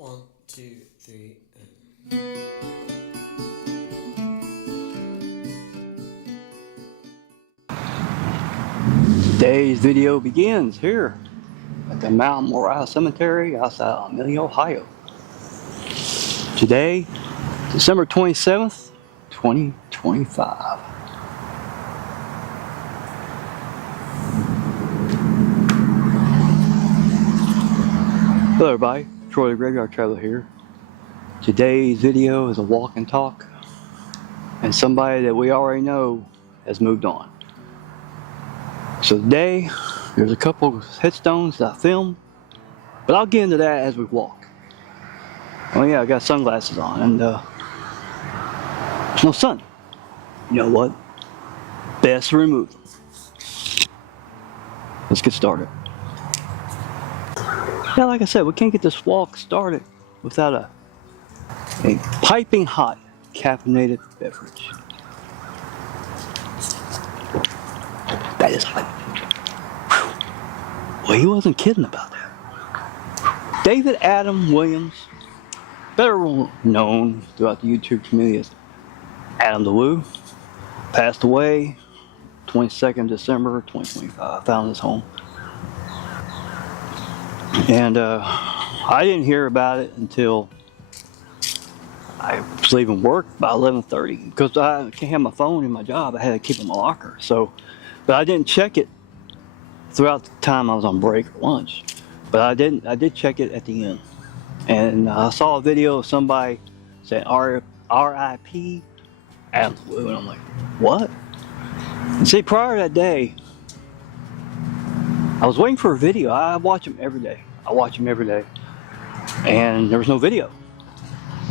One, two, three, and... Today's video begins here at the Mount Moriah Cemetery outside Amelia, Ohio. Today, December 27th, 2025. Hello everybody, Troy the Graveyard Traveler here. Today's video is a walk and talk, and somebody that we already know has moved on. So today, there's a couple of headstones that I filmed, but I'll get into that as we walk. Oh yeah, I got sunglasses on, and there's no sun. You know what? Best remove them. Let's get started. Yeah, like I said, we can't get this walk started without a piping hot caffeinated beverage. That is hot. Well, he wasn't kidding about that. David Adam Williams, better known throughout the YouTube community as Adam the Woo, passed away 22nd December 2025. Found his home. And I didn't hear about it until I was leaving work by 11:30 because I can't have my phone in my job. I had to keep it in my locker. So, but I didn't check it throughout the time I was on break or lunch. But I did check it at the end, and I saw a video of somebody saying R.I.P. Adam the Woo, and I'm like, what? And see, prior to that day, I was waiting for a video. I watch him every day. And there was no video.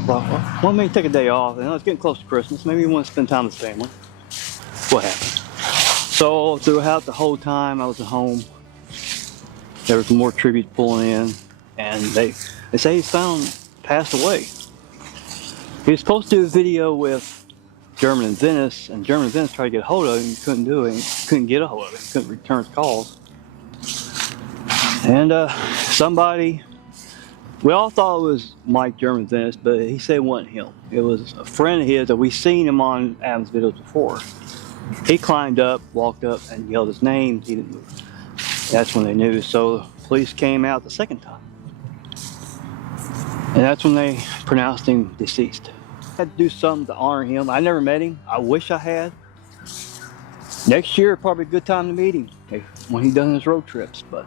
Well, maybe take a day off. And it's getting close to Christmas. Maybe you want to spend time with the family. What happened? So throughout the whole time I was at home, there was more tributes pulling in, and they say he's passed away. He was supposed to do a video with German in Venice, and German in Venice tried to get a hold of him. He couldn't do it. He couldn't get a hold of him. He couldn't return his calls. And somebody, we all thought it was Mike German Venice, but he said it wasn't him. It was a friend of his that we seen him on Adam's videos before. He climbed up, walked up, and yelled his name. He didn't move. That's when they knew. So the police came out the second time, and that's when they pronounced him deceased. I had to do something to honor him. I never met him. I wish I had. Next year, probably a good time to meet him when he does his road trips, but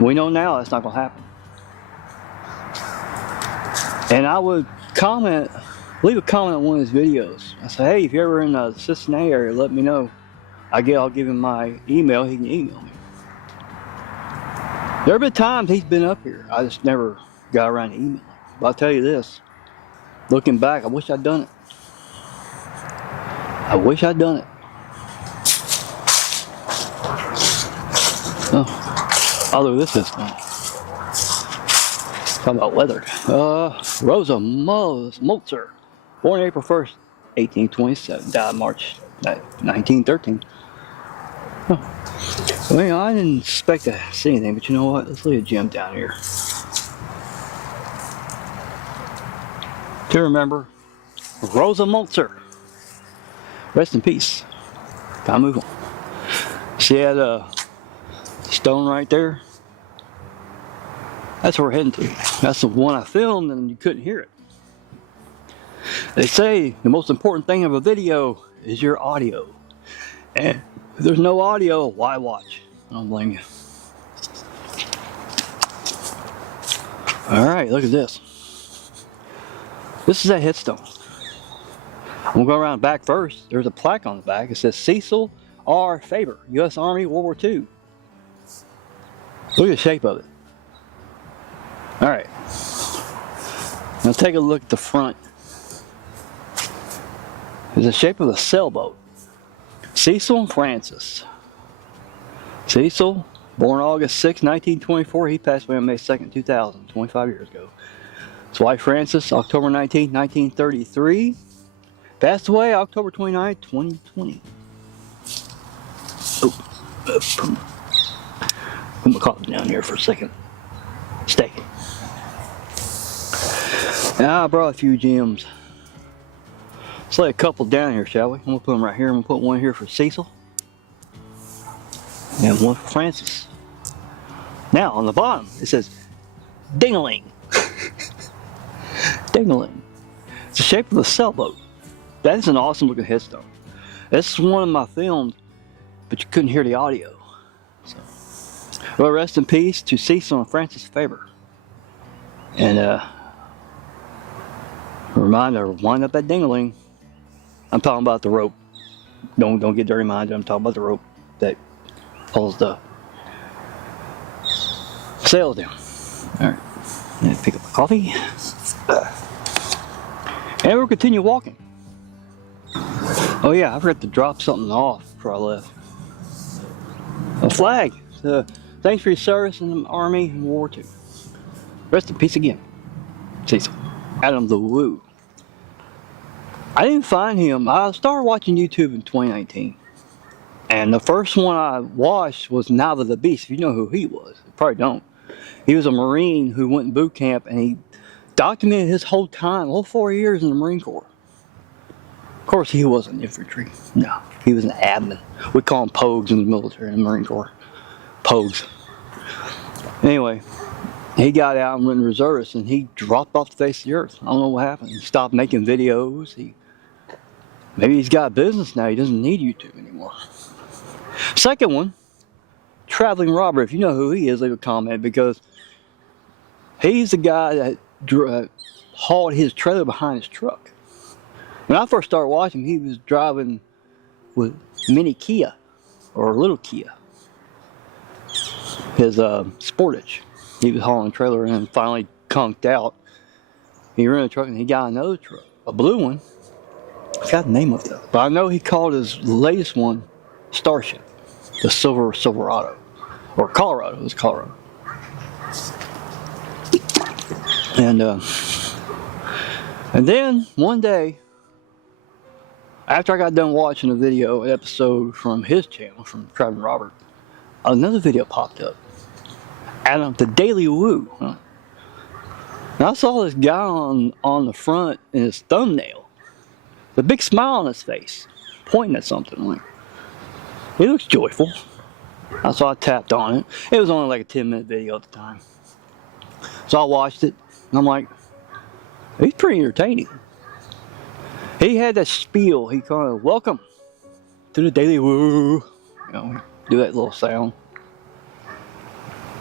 we know now that's not going to happen. And I would leave a comment on one of his videos. I say, hey, if you're ever in the Cincinnati area, let me know. I'll give him my email. He can email me. There have been times he's been up here. I just never got around to emailing. But I'll tell you this. Looking back, I wish I'd done it. I wish I'd done it. Oh, although this is fun. Talking about weather. Rosa Molzer, born April 1st, 1827, died March 1913. Oh. Well, I didn't expect to see anything, but you know what? Let's leave a gem down here. To remember, Rosa Molzer. Rest in peace. Gotta move on. She had a stone right there. That's where we're heading to. That's the one I filmed and you couldn't hear it. They say the most important thing of a video is your audio. And if there's no audio, why watch? I don't blame you. Alright, look at this. This is that headstone. I'm going to go around the back first. There's a plaque on the back. It says Cecil R. Faber, U.S. Army, World War II. Look at the shape of it. Alright. Now take a look at the front. It's the shape of a sailboat. Cecil Francis. Cecil, born August 6, 1924. He passed away on May 2nd, 2000, 25 years ago. His wife Frances, October 19, 1933. Passed away October 29, 2020. Put my coffee down here for a second. Stay. Now I brought a few gems. Let's lay a couple down here, shall we? I'm gonna put them right here. I'm gonna put one here for Cecil and one for Francis. Now on the bottom it says ding-a-ling. Ding-a-ling. It's the shape of a sailboat. That is an awesome looking headstone. This is one of my films, but you couldn't hear the audio. So, well, rest in peace to Cecil and Francis Faber. And reminder, wind up that ding-a-ling. I'm talking about the rope. Don't get dirty minded. I'm talking about the rope that pulls the sails down. All right, let's pick up a coffee, and we'll continue walking. Oh yeah, I forgot to drop something off before I left. A flag. Thanks for your service in the Army in World War II. Rest in peace again, Cecil. Adam the Woo. I didn't find him. I started watching YouTube in 2019. And the first one I watched was Nava the Beast, if you know who he was. You probably don't. He was a Marine who went in boot camp and he documented his whole time, whole 4 years in the Marine Corps. Of course, he wasn't infantry. No, he was an admin. We call him Pogues in the military, in the Marine Corps. Pogues. Anyway, he got out and went in reservists and he dropped off the face of the earth. I don't know what happened. He stopped making videos. Maybe he's got business now. He doesn't need YouTube anymore. Second one, Traveling Robber. If you know who he is, leave a comment, because he's the guy that hauled his trailer behind his truck. When I first started watching, he was driving with mini Kia, or little Kia, his Sportage. He was hauling a trailer and finally conked out. He ran a truck and he got another truck, a blue one. I forgot the name of it, but I know he called his latest one Starship, the Silver Silverado, or Colorado. It was Colorado. And then one day, after I got done watching a video, an episode from his channel, from Traveling Robert, another video popped up. Adam the Daily Woo. Huh? And I saw this guy on the front in his thumbnail. The big smile on his face, pointing at something. Like, he looks joyful. So I tapped on it. It was only like a 10-minute video at the time. So I watched it, and I'm like, he's pretty entertaining. He had that spiel. He kind of, welcome to the Daily Woo. You know, do that little sound.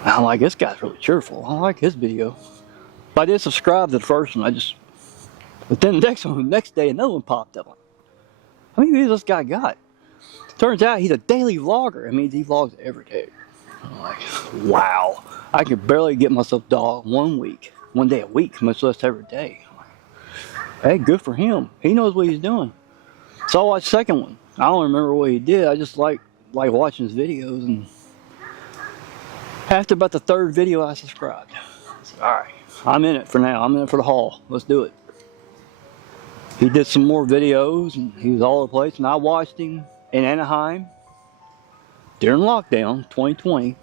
And I'm like, this guy's really cheerful. I like his video. But I did subscribe to the first one. But then the next day, another one popped up. How many videos this guy got? Turns out he's a daily vlogger. It means he vlogs every day. I'm like, wow. I can barely get myself dog 1 week, 1 day a week, much less every day. I'm like, hey, good for him. He knows what he's doing. So I watched the second one. I don't remember what he did. I just like watching his videos. And after about the third video, I subscribed. I said, all right, I'm in it for now. I'm in it for the haul. Let's do it. He did some more videos, and he was all over the place, and I watched him in Anaheim during lockdown 2020,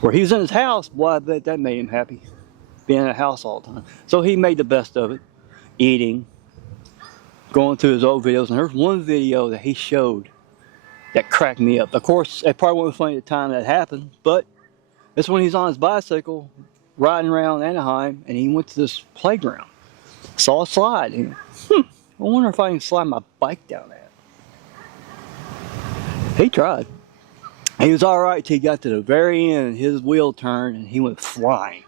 where he was in his house. Boy, I bet that made him happy, being in the house all the time. So he made the best of it, eating, going through his old videos, and there's one video that he showed that cracked me up. Of course, it probably wasn't funny at the time that happened, but it's when he's on his bicycle riding around Anaheim, and he went to this playground, saw a slide, and I wonder if I can slide my bike down that. He tried. He was alright till he got to the very end. His wheel turned and he went flying.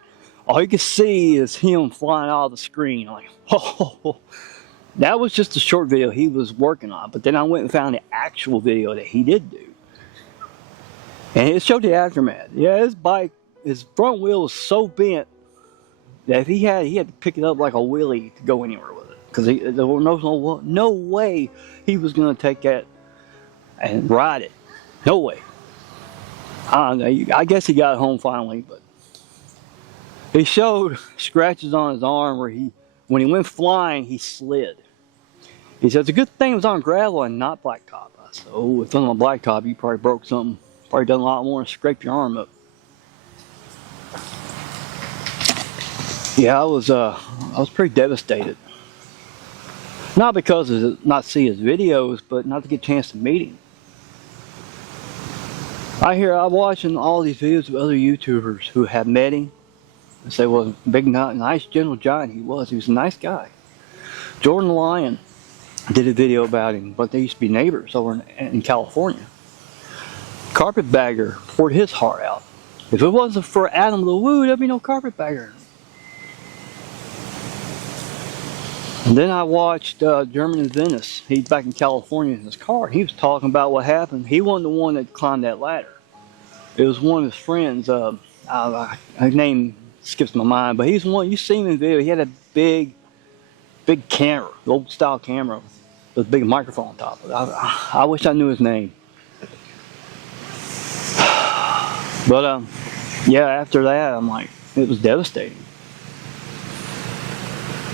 All you can see is him flying out of the screen. I'm like, oh, that was just a short video he was working on. But then I went and found the actual video that he did do. And it showed the aftermath. Yeah, his bike, his front wheel was so bent that if he had to pick it up like a wheelie to go anywhere with it. Because there was no way he was going to take that and ride it. No way. I don't know. I guess he got home finally, but he showed scratches on his arm where when he went flying, he slid. He said, it's a good thing it was on gravel and not blacktop. I said, oh, if it was on blacktop, you probably broke something. Probably done a lot more and scraped your arm up. Yeah, I was pretty devastated. Not because of not see his videos, but not to get a chance to meet him. I'm watching all these videos of other YouTubers who have met him and say, well, big, nice, gentle giant he was. He was a nice guy. Jordan Lyon did a video about him, but they used to be neighbors over in California. Carpetbagger poured his heart out. If it wasn't for Adam LeWoo, there'd be no Carpetbagger. And then I watched German in Venice. He's back in California in his car. He was talking about what happened. He wasn't the one that climbed that ladder. It was one of his friends. His name skips my mind, but he's one. You see him in video. He had a big camera, old style camera, with a big microphone on top of it. I wish I knew his name. But yeah, after that, I'm like, it was devastating.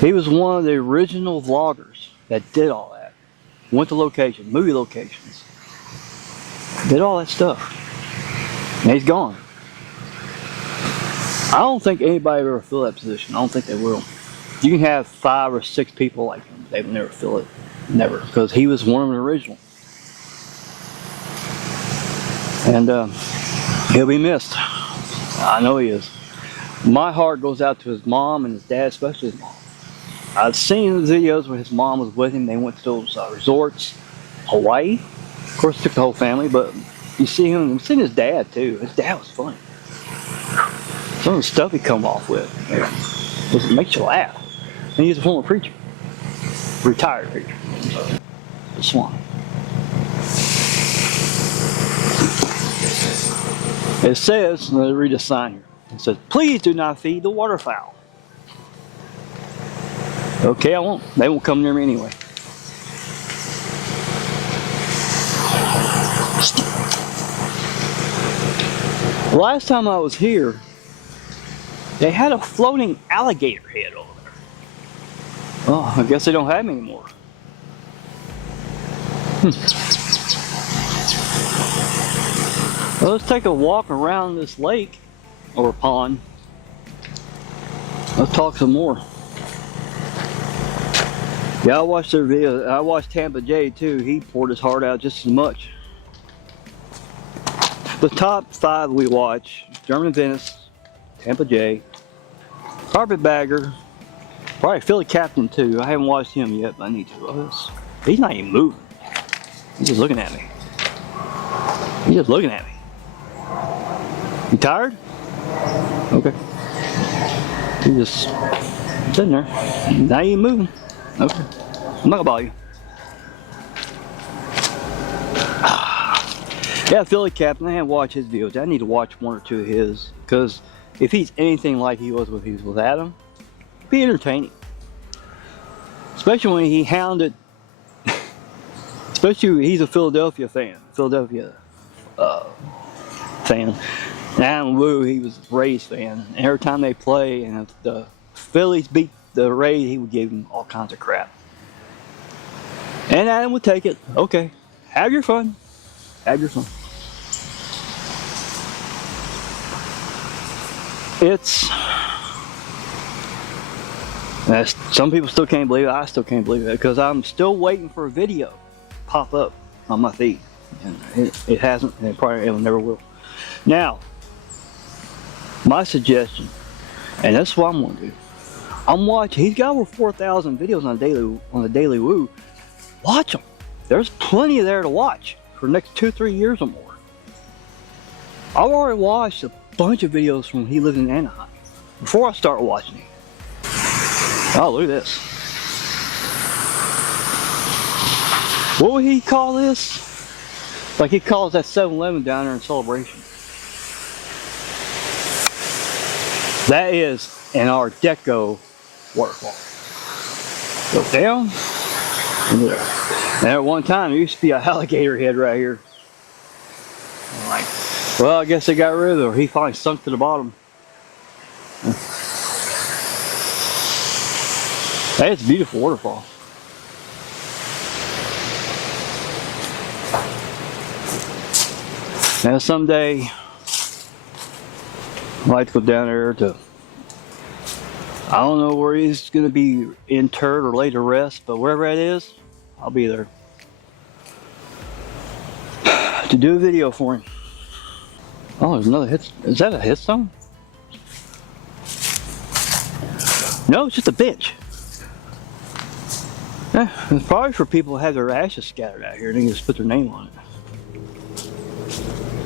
He was one of the original vloggers that did all that. Went to locations, movie locations. Did all that stuff. And he's gone. I don't think anybody will ever fill that position. I don't think they will. You can have 5 or 6 people like him. They will never fill it. Never. Because he was one of the original. And he'll be missed. I know he is. My heart goes out to his mom and his dad, especially his mom. I've seen the videos where his mom was with him. They went to those resorts, Hawaii. Of course, took the whole family, but you see him. I've seen his dad too. His dad was funny. Some of the stuff he come off with, it makes you laugh. And he's a former preacher, retired preacher. The Swan. It says, let me read a sign here. It says, "Please do not feed the waterfowl." Okay, I won't. They won't come near me anyway. Last time I was here, they had a floating alligator head over there. Oh, I guess they don't have them anymore. Well, let's take a walk around this lake or pond. Let's talk some more. Yeah, I watched their video. I watched Tampa J too. He poured his heart out just as much. The top 5 we watch: German in Venice, Tampa J, Carpetbagger, probably Philly Captain too. I haven't watched him yet, but I need to. He's not even moving. He's just looking at me. He's just looking at me. You tired? Okay. He's just sitting there. Not even moving. Okay. I'm not gonna bother you. Yeah, Philly Captain, I haven't watched his videos. I need to watch 1 or 2 of his, because if he's anything like he was with Adam, it'd be entertaining. Especially when he hounded, especially he's a Philadelphia fan. Fan. And Adam Wu, he was a Rays fan. And every time they play and if the Phillies beat the Rays, he would give them all kinds of crap. And Adam would take it. Okay, have your fun. Have your fun. Some people still can't believe it. I still can't believe it because I'm still waiting for a video to pop up on my feed. And it hasn't, and it never will. Now, my suggestion, and that's what I'm going to do. I'm watching. He's got over 4,000 videos on the Daily Woo. Watch them. There's plenty there to watch for the next 2-3 years or more. I've already watched a bunch of videos from when he lived in Anaheim before I start watching him. Oh, look at this. What would he call this? Like he calls that 7-Eleven down there in Celebration. That is an Art Deco waterfall. Go down. And at one time, there used to be a alligator head right here. I'm like, well, I guess they got rid of it, or he finally sunk to the bottom. Hey, it's a beautiful waterfall. Now someday, I'd like to go down there to I don't know where he's going to be interred or laid to rest, but wherever it is, I'll be there to do a video for him. Oh, there's another hit. Is that a hit song? No, it's just a bench. Yeah, it's probably for people who have their ashes scattered out here. They can just put their name on it.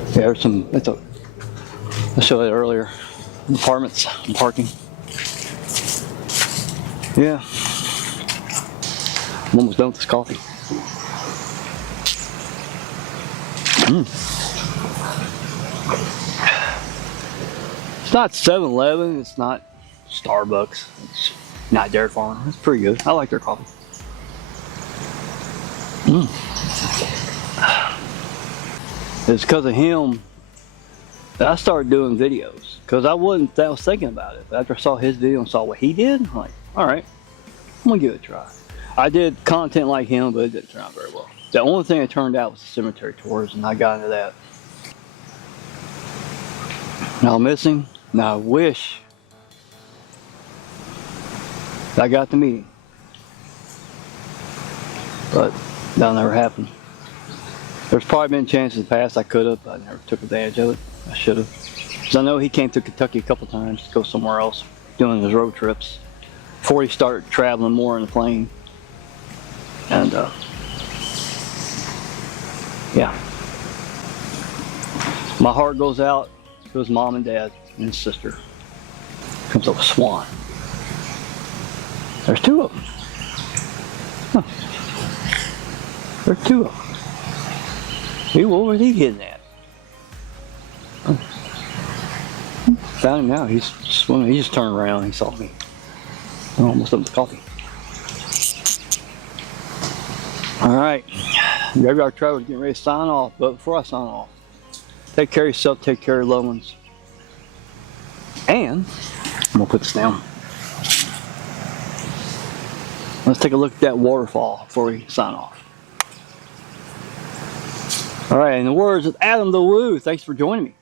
Yeah, there's some. I showed that earlier. Apartments and parking. Yeah. I'm almost done with this coffee. It's not 7-Eleven. It's not Starbucks. It's not Dairy Farm. It's pretty good. I like their coffee. It's because of him that I started doing videos. Because I was thinking about it. But after I saw his video and saw what he did, I'm like, alright, I'm going to give it a try. I did content like him, but it didn't turn out very well. The only thing that turned out was the cemetery tours, and I got into that. Now I miss him. Now I wish I got to meet him. But that'll never happen. There's probably been chances in the past I could have, but I never took advantage of it. I should have. Because I know he came to Kentucky a couple times to go somewhere else, doing his road trips, before he started traveling more in the plane. And, yeah. My heart goes out to his mom and dad and his sister. Comes up with Swan. There's two of them. Huh. There's two of them. Hey, what was he hitting at? Oh. Found him now. He's swimming. He just turned around and he saw me. I'm almost done with the coffee. Alright. Graveyard Traveler's getting ready to sign off. But before I sign off, take care of yourself, take care of your loved ones. And I'm going to put this down. Let's take a look at that waterfall before we sign off. Alright, in the words of Adam the Woo, thanks for joining me.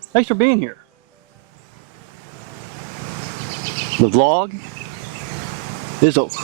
Thanks for being here. The vlog is over.